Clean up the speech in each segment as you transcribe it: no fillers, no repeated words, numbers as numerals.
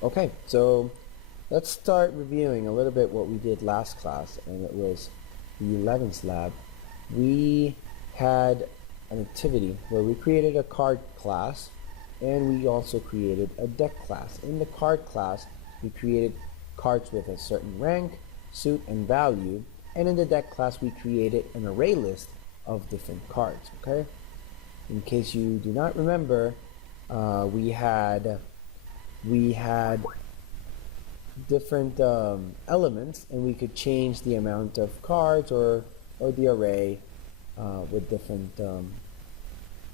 Okay, so let's start reviewing a little bit what we did last class, and it was the Elevens Lab. We had an activity where we created a card class, and we also created a deck class. In the card class, we created cards with a certain rank, suit, and value, and in the deck class, we created an array list of different cards, okay? In case you do not remember, we had different elements, and we could change the amount of cards or the array with different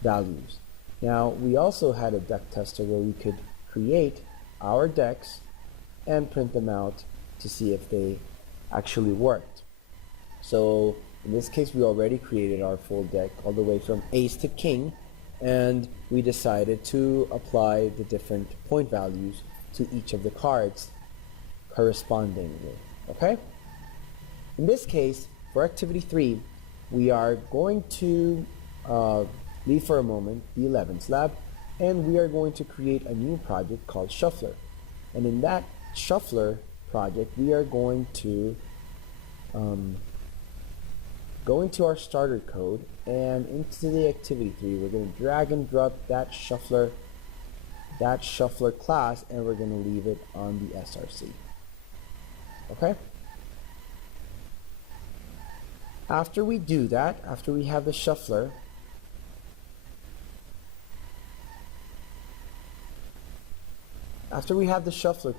values. Now, we also had a deck tester where we could create our decks and print them out to see if they actually worked. So in this case, we already created our full deck all the way from ace to king, and we decided to apply the different point values to each of the cards correspondingly. Okay? In this case, for activity 3, we are going to leave for a moment the Elevens Lab, and we are going to create a new project called Shuffler. And in that Shuffler project, we are going to go into our starter code, and into the activity 3, we're going to drag and drop that shuffler class, and we're going to leave it on the SRC. Okay? After we do that, after we have the shuffler,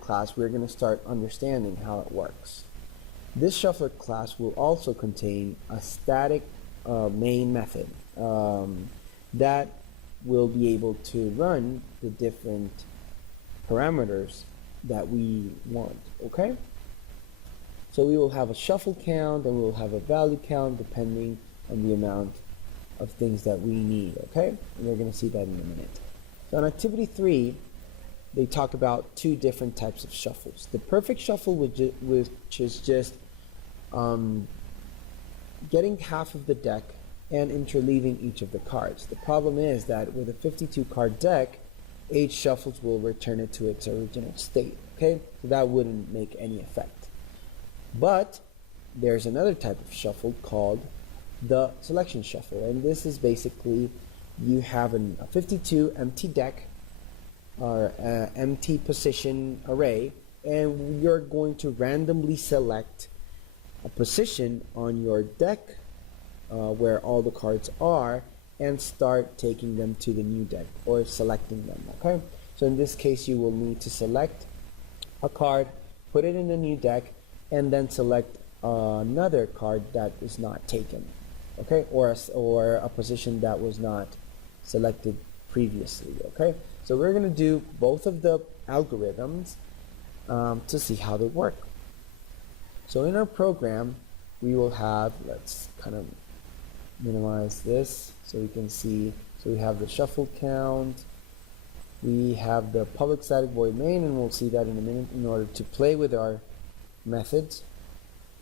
class, we're going to start understanding how it works. This shuffler class will also contain a static main method that will be able to run the different parameters that we want, okay? So we will have a shuffle count, and we will have a value count depending on the amount of things that we need, okay? And we're going to see that in a minute. So in activity 3, they talk about two different types of shuffles. The perfect shuffle, which is just getting half of the deck and interleaving each of the cards. The problem is that with a 52 card deck, 8 shuffles will return it to its original state, okay? So that wouldn't make any effect. But there's another type of shuffle called the selection shuffle, and this is basically you have a 52 empty deck or empty position array, and you're going to randomly select a position on your deck where all the cards are, and start taking them to the new deck or selecting them, okay? So in this case, you will need to select a card, put it in the new deck, and then select another card that is not taken, okay? Or a position that was not selected previously, okay? So we're going to do both of the algorithms to see how they work. So in our program, we will have, let's kind of minimize this so we can see. So we have the shuffle count, we have the public static void main, and we'll see that in a minute in order to play with our methods.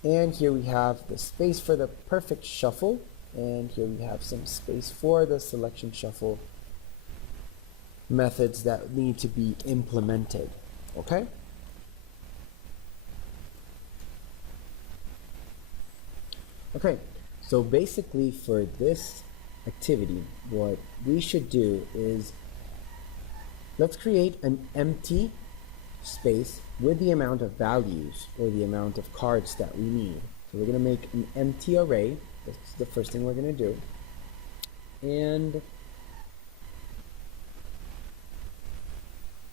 And here we have the space for the perfect shuffle, and here we have some space for the selection shuffle methods that need to be implemented, okay? Okay, so basically for this activity, what we should do is let's create an empty space with the amount of values or the amount of cards that we need. So we're going to make an empty array. That's the first thing we're going to do. And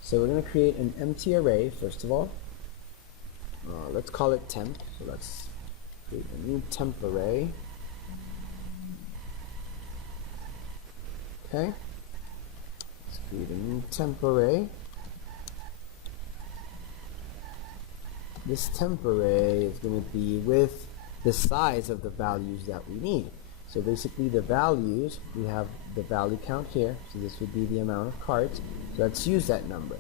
so we're going to create an empty array, first of all. Let's call it temp. So let's create a new temp array. Okay. Let's create a new temp array. This temp array is going to be with the size of the values that we need. So basically the values, we have the value count here. So this would be the amount of cards. So let's use that number.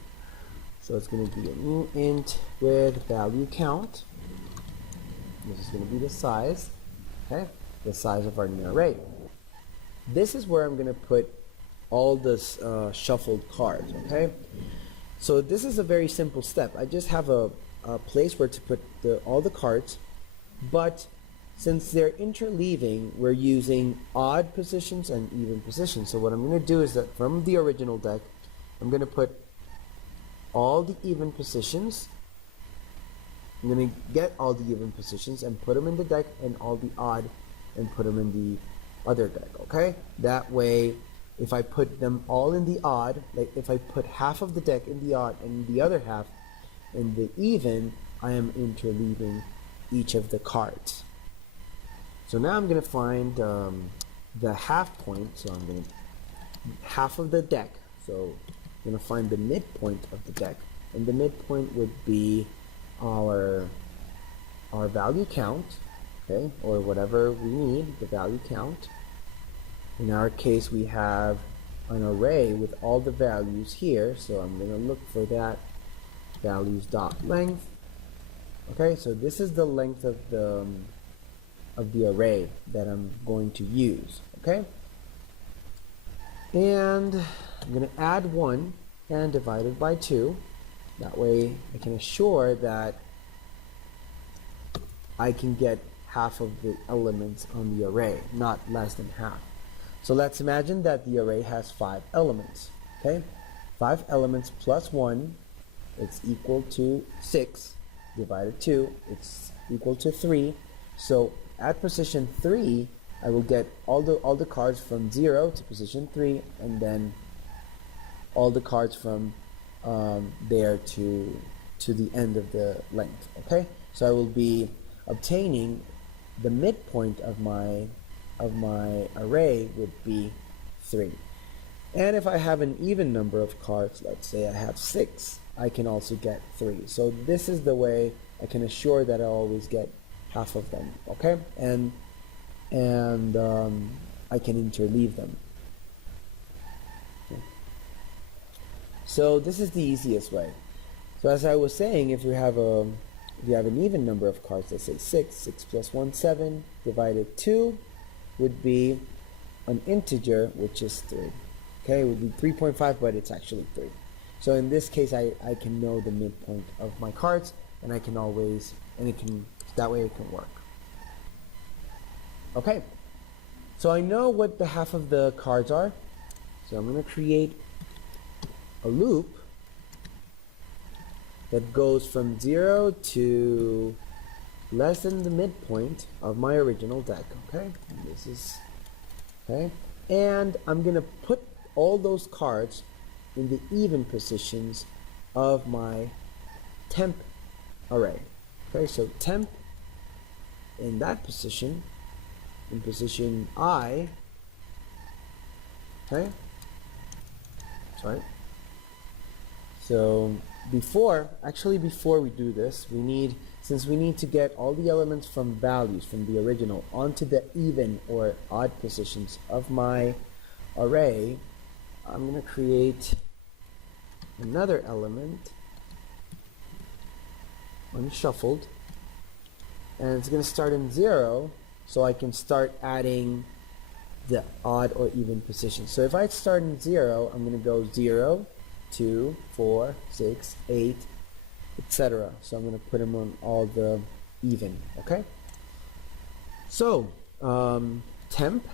So it's going to be a new int with value count. This is going to be the size, okay? The size of our new array. This is where I'm going to put all this shuffled cards, okay? So this is a very simple step. I just have a place where to put all the cards, but since they're interleaving, we're using odd positions and even positions. So what I'm going to do is that from the original deck, I'm going to put all the even positions. I'm going to get all the even positions and put them in the deck, and all the odd and put them in the other deck, okay? That way, if I put them all in the odd, like if I put half of the deck in the odd and the other half in the even, I am interleaving each of the cards. So now I'm going to find the half point. So I'm going to half of the deck. So I'm going to find the midpoint of the deck, and the midpoint would be our value count, okay, or whatever we need, the value count. In our case, we have an array with all the values here, so I'm going to look for that values dot length. Okay, so this is the length of the array that I'm going to use. Okay, and I'm going to add 1 and divide it by 2. That way I can assure that I can get half of the elements on the array, not less than half. So let's imagine that the array has 5 elements. Okay, 5 elements plus 1, it's equal to 6, divided 2, it's equal to 3. So at position 3, I will get all the cards from 0 to position 3, and then all the cards from there to the end of the length. Okay, so I will be obtaining the midpoint of my array would be 3. And if I have an even number of cards, let's say I have 6, I can also get 3. So this is the way I can assure that I always get half of them. Okay, and I can interleave them. Okay. So this is the easiest way. So as I was saying, if you have an even number of cards, let's say 6 plus 1, 7, divided 2 would be an integer, which is 3. Okay, it would be 3.5, but it's actually 3. So in this case, I can know the midpoint of my cards, and I can always, that way it can work. Okay, so I know what the half of the cards are. So I'm going to create a loop that goes from 0 to less than the midpoint of my original deck. Okay, and this is okay, and I'm gonna put all those cards in the even positions of my temp array. Okay, so temp in that position, in position I. Okay, sorry. So before we do this, since we need to get all the elements from values from the original onto the even or odd positions of my array, I'm going to create another element unshuffled, and it's going to start in 0, so I can start adding the odd or even positions. So if I start in 0, I'm going to go 0, 2, 4, 6, 8, etc. So I'm going to put them on all the even. Okay, so temp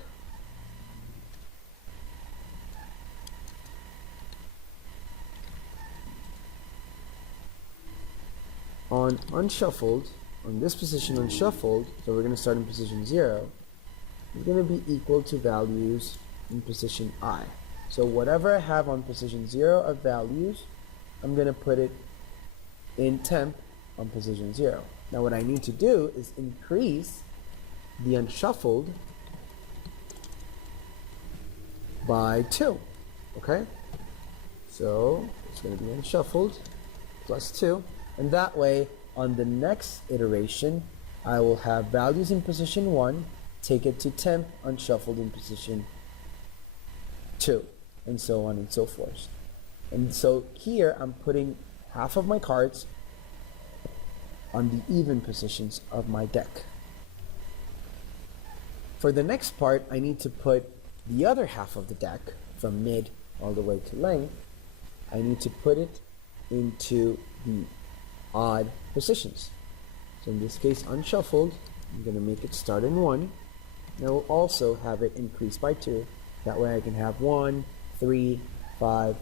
on unshuffled, on this position unshuffled, so we're going to start in position 0, is going to be equal to values in position I. So whatever I have on position 0 of values, I'm going to put it in temp on position 0. Now what I need to do is increase the unshuffled by 2. Okay? So it's going to be unshuffled plus 2. And that way, on the next iteration, I will have values in position 1, take it to temp, unshuffled in position 2, and so on and so forth. And so here I'm putting half of my cards on the even positions of my deck. For the next part, I need to put the other half of the deck from mid all the way to length. I need to put it into the odd positions. So in this case, unshuffled, I'm going to make it start in 1. And I will also have it increase by 2. That way I can have 1, 3, 5,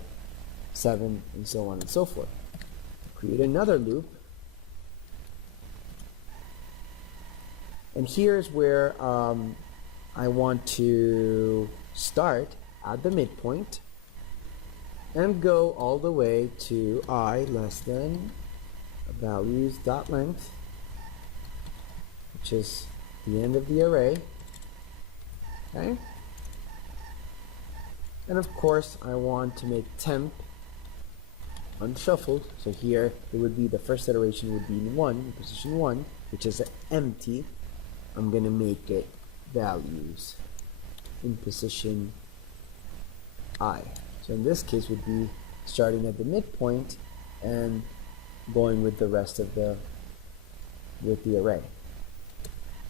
7, and so on and so forth. Create another loop. And here's where I want to start at the midpoint and go all the way to I less than values dot length, which is the end of the array. Okay? And of course I want to make temp unshuffled, so here it would be the first iteration would be in 1, in position 1, which is empty. I'm going to make it values in position I. So in this case would be starting at the midpoint and going with the rest of the array.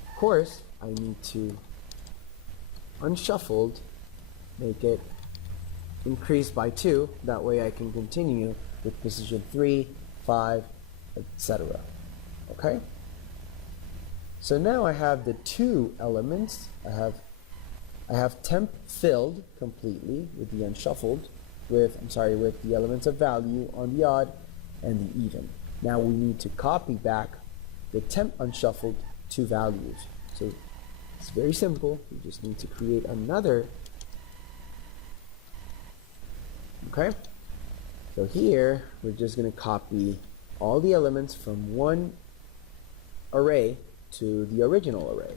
Of course, I need to unshuffled make it increase by 2. That way I can continue with position 3, 5, etc. Okay? So now I have the 2 elements. I have temp filled completely with the unshuffled, with the elements of value on the odd and the even. Now we need to copy back the temp unshuffled 2 values. So it's very simple. We just need to create another. Okay? So here we're just going to copy all the elements from one array to the original array.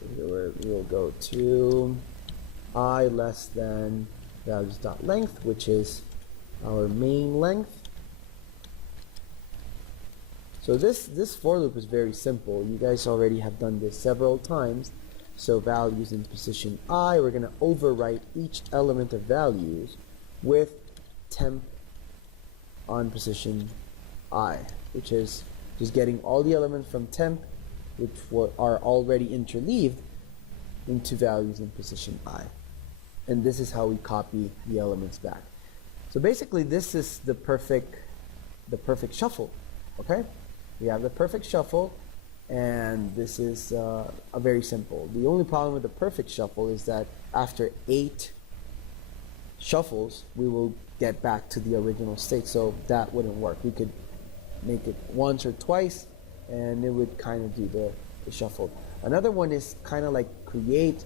So here we'll go to I less than values dot length, which is our main length. So this for loop is very simple. You guys already have done this several times. So values in position I, we're going to overwrite each element of values with temp on position I, which is just getting all the elements from temp, which are already interleaved, into values in position I. And this is how we copy the elements back. So basically this is the perfect shuffle. Okay? We have the perfect shuffle, and this is a very simple. The only problem with the perfect shuffle is that after 8 shuffles, we will get back to the original state, so that wouldn't work. We could make it once or twice, and it would kind of do the shuffle. Another one is kind of like create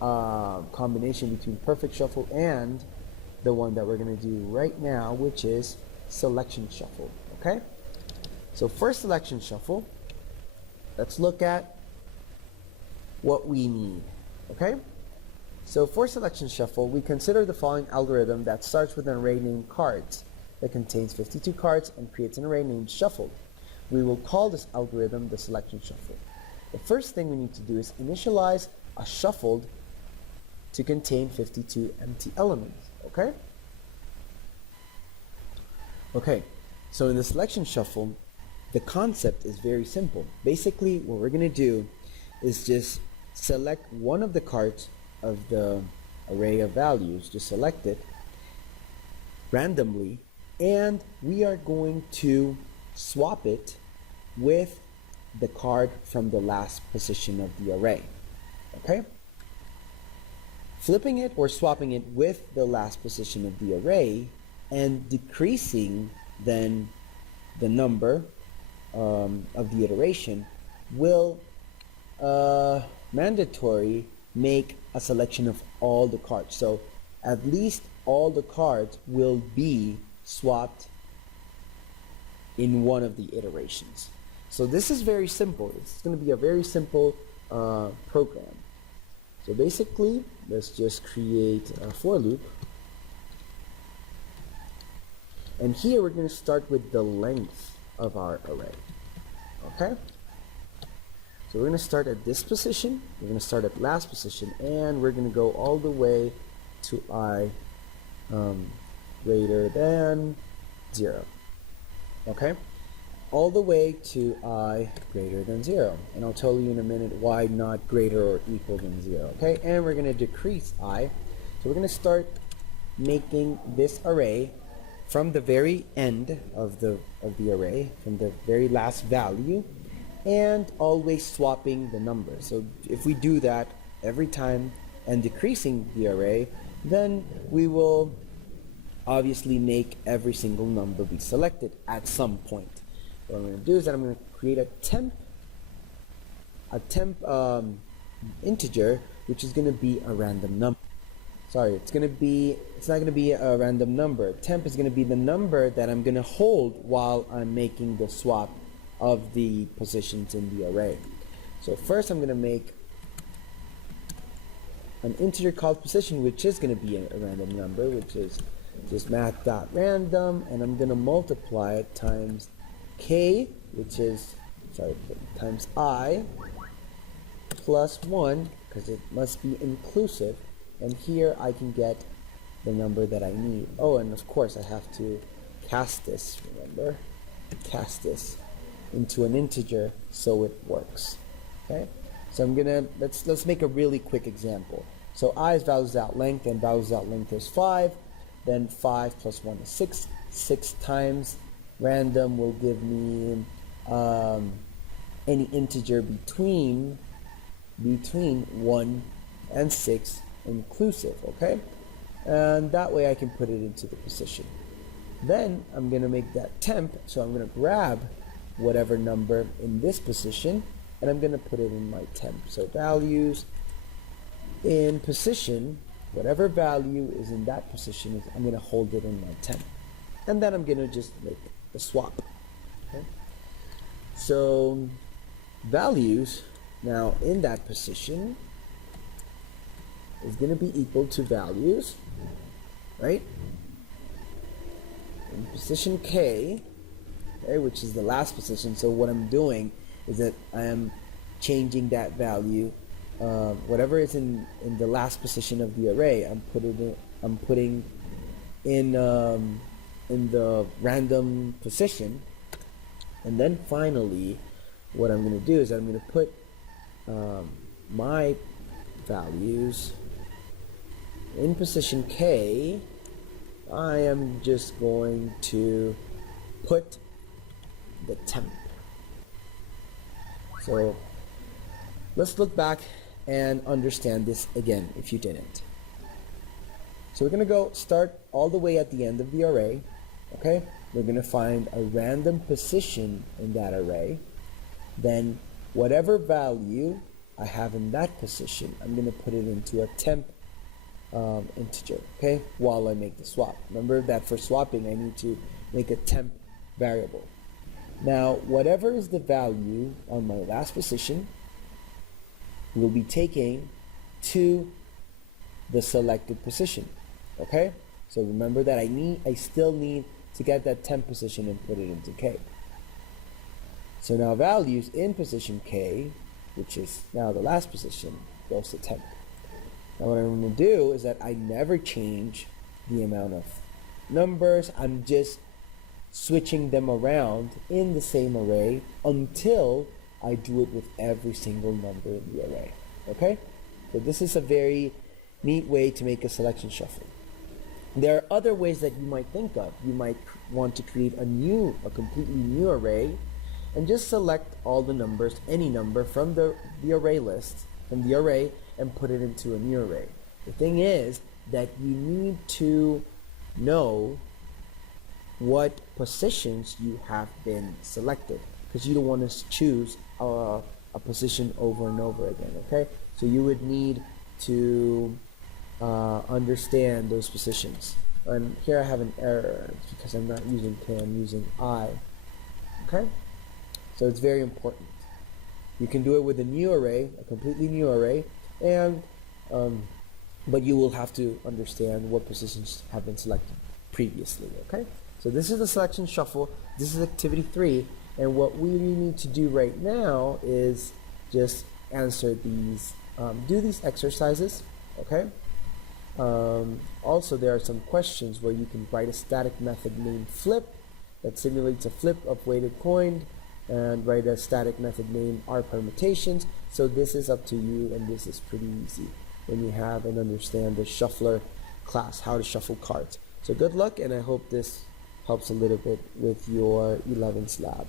a combination between perfect shuffle and the one that we're going to do right now, which is selection shuffle. Okay? So for selection shuffle, let's look at what we need. Okay? So for selection shuffle, we consider the following algorithm that starts with an array named cards that contains 52 cards and creates an array named shuffled. We will call this algorithm the selection shuffle. The first thing we need to do is initialize a shuffled to contain 52 empty elements. Okay? Okay, so in the selection shuffle, the concept is very simple. Basically, what we're going to do is just select one of the cards of the array of values, just select it randomly, and we are going to swap it with the card from the last position of the array. Okay? Flipping it or swapping it with the last position of the array and decreasing then the number of the iteration will mandatory make a selection of all the cards. So at least all the cards will be swapped in one of the iterations. So this is very simple. It's going to be a very simple program. So basically, let's just create a for loop. And here we're going to start with the length of our array. Okay? So we're going to start at this position, we're going to start at last position, and we're going to go all the way to I greater than 0. Okay? All the way to I greater than 0. And I'll tell you in a minute why not greater or equal than 0. Okay? And we're going to decrease I. So we're going to start making this array from the very end of the array, from the very last value, and always swapping the numbers. So if we do that every time and decreasing the array, then we will obviously make every single number be selected at some point. What I'm going to do is that I'm going to create a temp integer, which is going to be a random number. Sorry, it's not going to be a random number. Temp is going to be the number that I'm going to hold while I'm making the swap of the positions in the array. So first I'm going to make an integer called position, which is going to be a random number, which is just math.random, and I'm going to multiply it times k, which is, times I plus 1, because it must be inclusive, and here I can get the number that I need. Oh, and of course I have to cast this, remember? Cast this into an integer so it works. Okay? So I'm gonna, let's make a really quick example. So i's values out length, and values out length is 5. Then 5 plus 1 is 6. 6 times random will give me any integer between 1 and 6 inclusive, okay? And that way I can put it into the position. Then I'm going to make that temp, so I'm going to grab whatever number in this position and I'm going to put it in my temp. So values in position, whatever value is in that position, I'm going to hold it in my temp. And then I'm going to just make a swap. Okay? So values now in that position is going to be equal to values, right? In position K, okay, which is the last position. So what I'm doing is that I am changing that value. Whatever is in the last position of the array, I'm putting in the random position. And then finally, what I'm going to do is I'm going to put my values in position K. I am just going to put the temp. So let's look back and understand this again if you didn't. So we're going to go start all the way at the end of the array. Okay, we're going to find a random position in that array. Then whatever value I have in that position, I'm going to put it into a temp integer, okay, while I make the swap. Remember that for swapping I need to make a temp variable. Now whatever is the value on my last position, we'll be taking to the selected position. Okay, so remember that I still need to get that temp position and put it into K. So now values in position K, which is now the last position, goes to temp. Now what I'm going to do is that I never change the amount of numbers. I'm just switching them around in the same array until I do it with every single number in the array. Okay? So this is a very neat way to make a selection shuffle. There are other ways that you might think of. You might want to create a completely new array and just select all the numbers, any number from the array list, from the array, and put it into a new array. The thing is that you need to know what positions you have been selected, because you don't want to choose a position over and over again, okay? So you would need to understand those positions. And here I have an error because I'm not using K, I'm using I. Okay? So it's very important. You can do it with a new array, a completely new array, and but you will have to understand what positions have been selected previously. Okay? So this is the selection shuffle. This is activity 3, and what we need to do right now is just answer these, do these exercises. Okay? Also, there are some questions where you can write a static method named flip that simulates a flip of weighted coin, and write a static method named R permutations. So this is up to you, and this is pretty easy when you have and understand the shuffler class, how to shuffle cards. So good luck, and I hope this helps a little bit with your Elevens Lab.